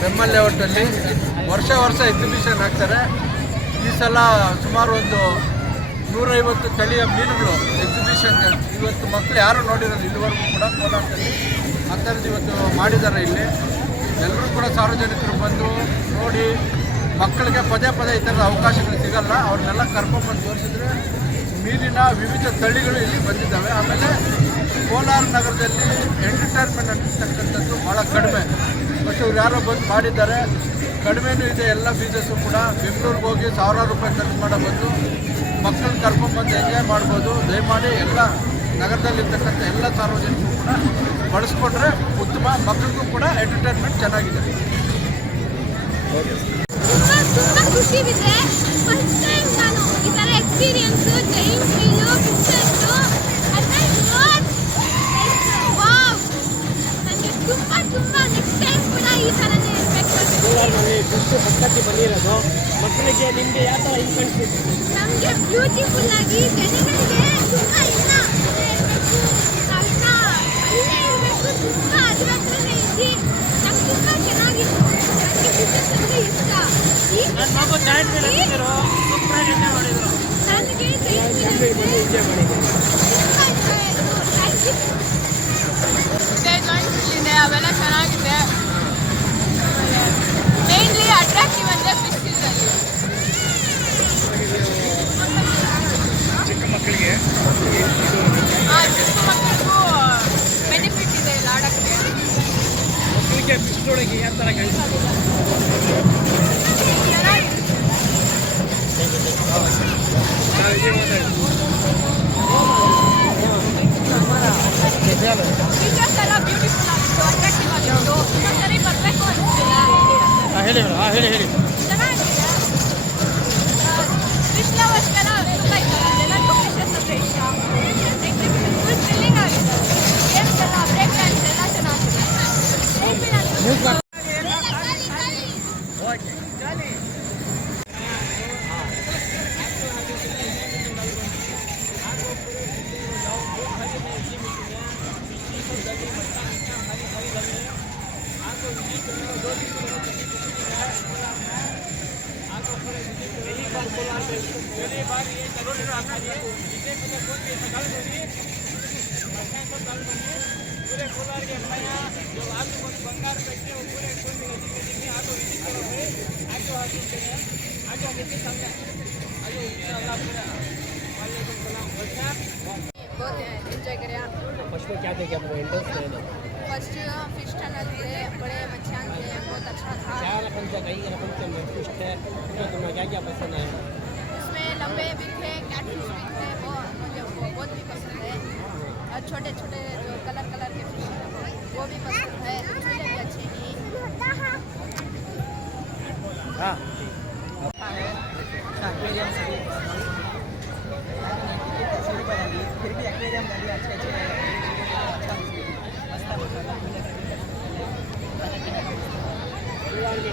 ಬೆಮ್ಮಲ್ ಲೇಔಟಲ್ಲಿ ವರ್ಷ ಎಕ್ಸಿಬಿಷನ್ ಹಾಕ್ತಾರೆ. ಈ ಸಲ ಸುಮಾರು ಒಂದು 150 ತಳಿಯ ಮೀನುಗಳು ಎಕ್ಸಿಬಿಷನ್. ಇವತ್ತು ಮಕ್ಕಳು ಯಾರು ನೋಡಿರೋದು ಇಲ್ಲಿವರೆಗೂ ಕೂಡ ಕೋಲಾರದಲ್ಲಿ ಆ ಥರದ್ದು ಇವತ್ತು ಮಾಡಿದ್ದಾರೆ. ಇಲ್ಲಿ ಎಲ್ಲರೂ ಕೂಡ ಸಾರ್ವಜನಿಕರು ಬಂದು ನೋಡಿ, ಮಕ್ಕಳಿಗೆ ಪದೇ ಈ ಥರದ ಅವಕಾಶಗಳು ಸಿಗಲ್ಲ. ಅವ್ರನ್ನೆಲ್ಲ ಕರ್ಕೊಂಡ್ಬಂದು ತೋರಿಸಿದ್ರೆ ಮೀನಿನ ವಿವಿಧ ತಳಿಗಳು ಇಲ್ಲಿ ಬಂದಿದ್ದಾವೆ. ಆಮೇಲೆ ಕೋಲಾರ ನಗರದಲ್ಲಿ ಎಂಟರ್ಟೈನ್ಮೆಂಟ್ ಅಂತಕ್ಕಂಥದ್ದು ಭಾಳ ಕಡಿಮೆ. ಬಟ್ ಇವ್ರು ಯಾರೋ ಬಂದು ಮಾಡಿದ್ದಾರೆ. ಕಡಿಮೆನೂ ಇದೆ. ಎಲ್ಲ ಫೀಸಸ್ಸು ಕೂಡ ಬೆಂಗಳೂರಿಗೆ ಹೋಗಿ ಸಾವಿರಾರು ರೂಪಾಯಿ ಖರ್ಚು ಮಾಡೋ ಬಂದು ಮಕ್ಕಳನ್ನ ಕರ್ಕೊಂಡ್ಬಂದು ಎಂಜಾಯ್ ಮಾಡ್ಬೋದು. ದಯಮಾಡಿ ಎಲ್ಲ ನಗರದಲ್ಲಿರ್ತಕ್ಕಂಥ ಎಲ್ಲ ಸಾರ್ವಜನಿಕರು ಕೂಡ ಬಳಸ್ಕೊಂಡ್ರೆ ಉತ್ತಮ. ಮಕ್ಕಳಿಗೂ ಕೂಡ ಎಂಟರ್ಟೈನ್ಮೆಂಟ್ ಚೆನ್ನಾಗಿದೆ. ತುಂಬ ಖುಷಿವಿದೆ. ಫಸ್ಟ್ ಟೈಮ್ ನಾನು ಈ ಥರ experience giant wheel pictures wow, ನನಗೆ ತುಂಬ ನೆಕ್ಸ್ಟ್ ಟೈಮ್ ಕೂಡ ಈ ಥರನೇ ಇರಬೇಕು. ಕೋಲಾರನಲ್ಲಿ ಫಸ್ಟ್ ಪಕ್ಕಕ್ಕೆ ಬಂದಿರೋದು ಮಕ್ಕಳಿಗೆ ನಿಮಗೆ ಯಾವ ಥರ ಇನ್ಫ್ಲುಯೆನ್ಸ್? ನಮಗೆ ಬ್ಯೂಟಿಫುಲ್ ಆಗಿ ಜನಗಳಿಗೆ ತುಂಬ ಇನ್ನ ಇರಬೇಕು, ನಾವಿನ್ನ ಅಲ್ಲೇ ಇರಬೇಕು, ತುಂಬ ಅದ್ರ ಹತ್ರನೇ ಇದ್ದು ನಮ್ಗೆ ತುಂಬ ಚೆನ್ನಾಗಿತ್ತು. ನನಗೆ ಪಿಕ್ಚರ್ಸ್ ಅಂದರೆ ಇಷ್ಟ. ನನ್ನ ಮಗು ಜಾಯಿಂಟ್ ವೀಲ್ ಹತ್ತಿದ್ರು ಸೂಪರಾಗಿ ಎಂಜಾಯ್ ಮಾಡಿದ್ರು. ನನಗೆ ಇದೆ, ಅವೆಲ್ಲ ಚೆನ್ನಾಗಿದೆ. ಮೇನ್ಲಿ ಅಟ್ರಾಕ್ಟಿವ್ ಅಂದರೆ ಫಿಶ್ ಇದರಲ್ಲಿ. ಚಿಕ್ಕ ಮಕ್ಕಳಿಗೆ ಚಿಕ್ಕ ಮಕ್ಕಳಿಗೂ ಬೆನಿಫಿಟ್ ಇದೆ ಇಲ್ಲಿ ಆಡೋಕ್ಕೆ. ಮಕ್ಕಳಿಗೆ ಫಿಶ್ನೊಳಗೆ ಯಾವ ಥರ ಕಾಣಿಸ್ತದೆ? ಫೀಚರ್ಸ್ ಎಲ್ಲ ಬ್ಯೂಟಿಫುಲ್ ಆಗಿತ್ತು, ಅಟ್ರಾಕ್ಟಿವ್ ಆಗಿತ್ತು. ಇನ್ನೊಂದ್ಸರಿ ಬರಬೇಕು ಅನಿಸ್ತಿಲ್ಲ. ಹೇಳಿ ಮೇಡಮ್, ಹೇಳಿ ಚೆನ್ನಾಗಿದೆ. ಫಿಶ್ ಲವರ್ಸ್ಗೆಲ್ಲ ತುಂಬ ಇಷ್ಟ. ಎಲ್ಲರಿಗೂ ಫಿಶಸ್ ಅಂದರೆ ಇಷ್ಟ. ಎಕ್ಸಿಬಿಷನ್ ಫುಲ್ ಥ್ರಿಲ್ಲಿಂಗ್ ಆಗಿದೆ. ಗೇಮ್ಸ್ ಎಲ್ಲ ಬ್ರೇಕ್ ಡ್ಯಾನ್ಸ್ ಎಲ್ಲ ಚೆನ್ನಾಗಿದೆ. बहुत एंजॉय करे आप। फर्स्ट में क्या देखे आपको इंटरेस्ट है? फर्स्ट फिश टनल थे, बड़े मच्छियाँ थे, बहुत अच्छा था। क्या रकम से कहीं रकम से फिश है तो तुम्हें क्या पसंद है? उसमें लंबे भी थे, कैटफिश भी थे, वो मुझे वो बहुत भी पसंद है। और छोटे छोटे जो कलर के फिश हैं वो भी पसंद है। झूले भी अच्छे ही। हाँ फिर भी एक्वेरियम अच्छे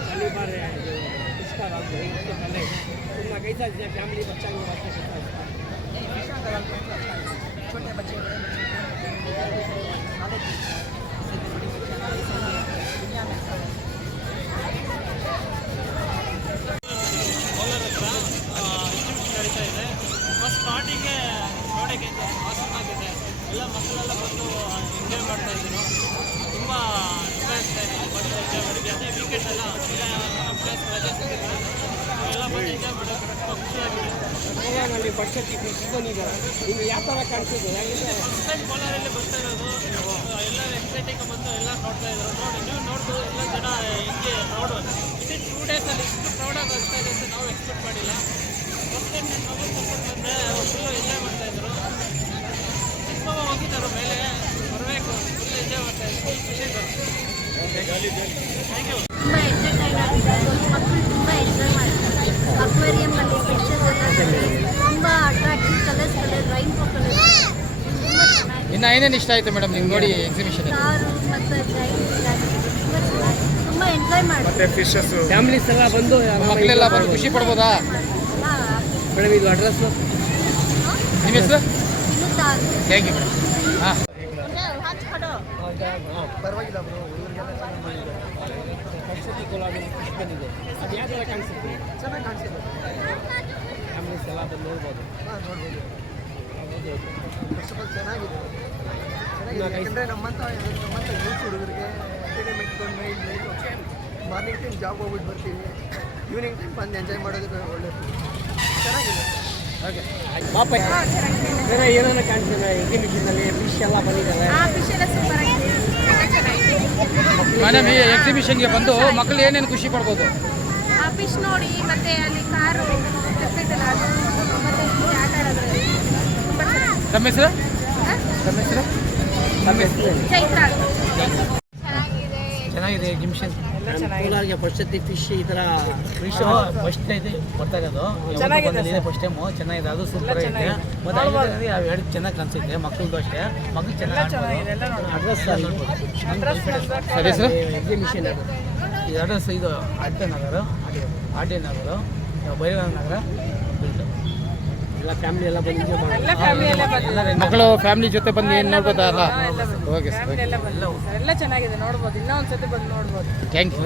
पहली बार है जो इसका बात नहीं उसके पहले तुम कैसा फैमिली बच्चा के वास्ते छोटे बच्चे दुनिया में ನಡೀತಾ ಇದೆ. ಫಸ್ಟ್ ಸ್ಟಾರ್ಟಿಂಗ್ಗೆ ನೋಡೋಕ್ಕೆ ಆಸಮ್ ಆಗಿದೆ. ಎಲ್ಲ ಮಕ್ಕಳೆಲ್ಲ ಬಂದು ಎಂಜಾಯ್ ಮಾಡ್ತಾ ಇದ್ರು. ತುಂಬ ಇಂಟ್ರೆಸ್ಟ್ ಇದೆ ಬಂದು ಎಂಜಾಯ್ ಮಾಡಿದ್ವಿ. ಅದೇ ವೀಕೆಂಡ್ ಎಲ್ಲ ಪ್ಲೇಸ್ ತುಂಬ ಖುಷಿಯಾಗಿದೆ. ಕೋಲಾರಲ್ಲಿ ವರ್ಷಕ್ಕೆ ಫಿಶ್ ಬಂದಿದ್ದಾರೆ. ನಿಮ್ಗೆ ಯಾವ ಥರ ಕಾಣಿಸಿದೆ? ಯಾಕಂದರೆ ಫಸ್ಟ್ ಟೈಮ್ ಕೋಲಾರಲ್ಲಿ ಬರ್ತಾ ಇರೋದು, ಎಲ್ಲ ಎಕ್ಸೈಟಿಂಗ್ ಬಂದು ಎಲ್ಲ ನೋಡ್ತಾ ಇದ್ರು. ನೀವು ನೋಡ್ಬೋದು ಎಲ್ಲ ಜನ ಹಿಂಗೆ ಕ್ರೌಡ್ ಇಡೀ 2 ಡೇಸಲ್ಲಿ ಇಷ್ಟು ಕ್ರೌಡಾಗಿ ಆಗ್ತಾ ಇದೆ ಅಂತ ನಾವು ಎಕ್ಸ್ಪೆಕ್ಟ್ ಮಾಡಿಲ್ಲ. ಫಸ್ಟ್ ಟೈಮ್ ನಾನು ಮೊಬೈಲ್ ಕರ್ಕೊಂಡು ಬಂದರೆ ಫುಲ್ಲು ಎಂಜಾಯ್ ಮಾಡ್ತಾಯಿದ್ರು. ತುಂಬ ಹೋಗಿದ್ದಾರೆ ಮೇಲೆ ಬರಬೇಕು, ಫುಲ್ ಎಂಜಾಯ್ ಮಾಡ್ತಾಯಿದ್ರು, ಫುಲ್ ಖುಷಿ ಬರುತ್ತೆ. Thank you. ತುಂಬ ಎಂಟರ್ಟೈನ್ ಆಗಿದೆ, ಮಕ್ಕಳು ತುಂಬ ಎಂಜಾಯ್ ಮಾಡ್ತಾರೆ. ಅಕ್ವೇರಿಯಮಲ್ಲಿ ಫಿಶಸ್ ಎಲ್ಲ ತುಂಬ ಅಟ್ರಾಕ್ಟಿವ್ ಕಲರ್ಸ್ ರೈನ್ಬೋ ಕಲರ್ಸ್ ತುಂಬ ಚೆನ್ನಾಗಿದೆ. ಇನ್ನು ಏನೇನು ಇಷ್ಟ ಆಯಿತು ಮೇಡಮ್ ನೀವು ನೋಡಿ ಎಕ್ಸಿಬಿಷನ್? ಕಾರು ಮತ್ತು ತುಂಬ ಚೆನ್ನಾಗಿದೆ, ತುಂಬ ಎಂಜಾಯ್ ಮಾಡ್ತಾರೆ. ಫ್ಯಾಮಿಲೀಸ್ ಎಲ್ಲ ಬಂದು ಮಕ್ಕಳೆಲ್ಲ ಬಂದು ಖುಷಿ ಪಡ್ಬೋದಾ? ಮೇಡಮ್ ಇದು ಅಡ್ರೆಸ್ಸು? ನಿಮ್ಮ ಹೆಸರು? ಇನ್ನೂ ತಾನು ಥ್ಯಾಂಕ್ ಯು ಮೇಡಮ್. ಹಾಂ ಪರವಾಗಿಲ್ಲ ಬ್ರೋ, ಹುಡುಗರಿಗೆಲ್ಲ ಚೆನ್ನಾಗಿ ಮಾಡಿದ್ದಾರೆ. ವರ್ಷಕ್ಕೆ ಕೋಲಾರಲ್ಲಿ ಫಿಶ್ ಬಂದಿದೆ. ಅದು ಯಾವ ಥರ ಕಾಣಿಸುತ್ತೆ? ಚೆನ್ನಾಗಿ ಕಾಣಿಸಿದೆ. ಫ್ಯಾಮಿಲೀಸ್ ಎಲ್ಲ ಬಂದು ನೋಡ್ಬೋದು. ಹಾಂ, ನೋಡ್ಬೋದು. ಫಸ್ಟ್ ಆಫ್ ಆಲ್ ಚೆನ್ನಾಗಿದೆ. ಯಾಕಂದರೆ ನಮ್ಮಂಥ ಯೂತ್ ಹುಡುಗರಿಗೆ ಎಂಟರ್ಟೈನ್ಮೆಂಟ್ ಮಾರ್ನಿಂಗ್ ಟೈಮ್ ಜಾಬ್ ಹೋಗ್ಬಿಟ್ಟು ಬರ್ತೀವಿ, ಈವ್ನಿಂಗ್ ಟೈಮ್ ಬಂದು ಎಂಜಾಯ್ ಮಾಡೋದಕ್ಕೆ ಒಳ್ಳೆಯದು. ಚೆನ್ನಾಗಿದೆ. ಓಕೆ ಪಾಪ ಬೇರೆ ಏನೇನು ಕಾಣಿಸ್ತಿದೆ ಎಕ್ಸಿಬಿಷನಲ್ಲಿ? ಫಿಶ್ ಎಲ್ಲ ಬಂದಿದ್ದಾವೆ. ಫಿಶ್ ಎಲ್ಲ ಸೂಪರ್ ಆಗಿದೆ, ಚೆನ್ನಾಗಿದೆ. ಮೇಡಮ್ ಈ ಎಕ್ಸಿಬಿಷನ್ಗೆ ಬಂದು ಮಕ್ಕಳು ಏನೇನು ಖುಷಿ ಪಡ್ಬೋದು? ಫಿಶ್ ನೋಡಿ, ಮತ್ತೆ ಅಲ್ಲಿ ಕಾರು ಇರ್ತೈತಲ್ಲ ಅದು, ಮತ್ತೆ ಇಲ್ಲಿ ಆಟ ಆಡೋದ್ರಲ್ಲಿ ತುಂಬ ಚೆನ್ನಾಗಿದೆ. ತಮ್ಮ ಹೆಸರು? ತಮ್ಮ ಹೆಸರು? ಚೈತ್ರ ಚೆನ್ನಾಗಿದೆ. ಎಕ್ಸಿಬಿಷನ್ ಕೋಲಾರಿಗೆ ವರ್ಷಕ್ಕೆ ಫಿಶ್ ಈ ಥರ ಫಿಶ್ ಫಸ್ಟ್ ಐತಿ ಬರ್ತಾ ಇರೋದು, ಫಸ್ಟ್ ಟೈಮು ಚೆನ್ನಾಗಿದೆ, ಅದು ಸೂಪರ್ ಐತೆ. ಮತ್ತು ಎರಡು ಚೆನ್ನಾಗಿ ಕಾಣಿಸುತ್ತೆ, ಮಕ್ಕಳದ್ದು ಅಷ್ಟೇ, ಮಕ್ಕಳು ಚೆನ್ನಾಗಿ ಅಡ್ರೆಸ್ ಸರಿ ಸರ್. ಎಕ್ಸಿಬಿಷನ್ ಅದು ಈ ಅಡ್ರೆಸ್ ಇದು ಆರ್ ಡಿ ನಗರ ಭೈರವ ನಗರ. ಎಲ್ಲ ಫ್ಯಾಮಿಲಿ ಎಲ್ಲ ಬಂದು enjoy ಮಾಡೋದು. ಮಕ್ಕಳು ಫ್ಯಾಮಿಲಿ ಜೊತೆ ಬಂದು ಏನು ನೋಡ್ಬೋದಲ್ಲ? ಓಕೆ ಸರ್, ಎಲ್ಲ ಚೆನ್ನಾಗಿದೆ, ನೋಡ್ಬೋದು. ಇನ್ನೂ ಒಂದ್ಸತಿ ಬಂದು ನೋಡ್ಬೋದು. Thank you.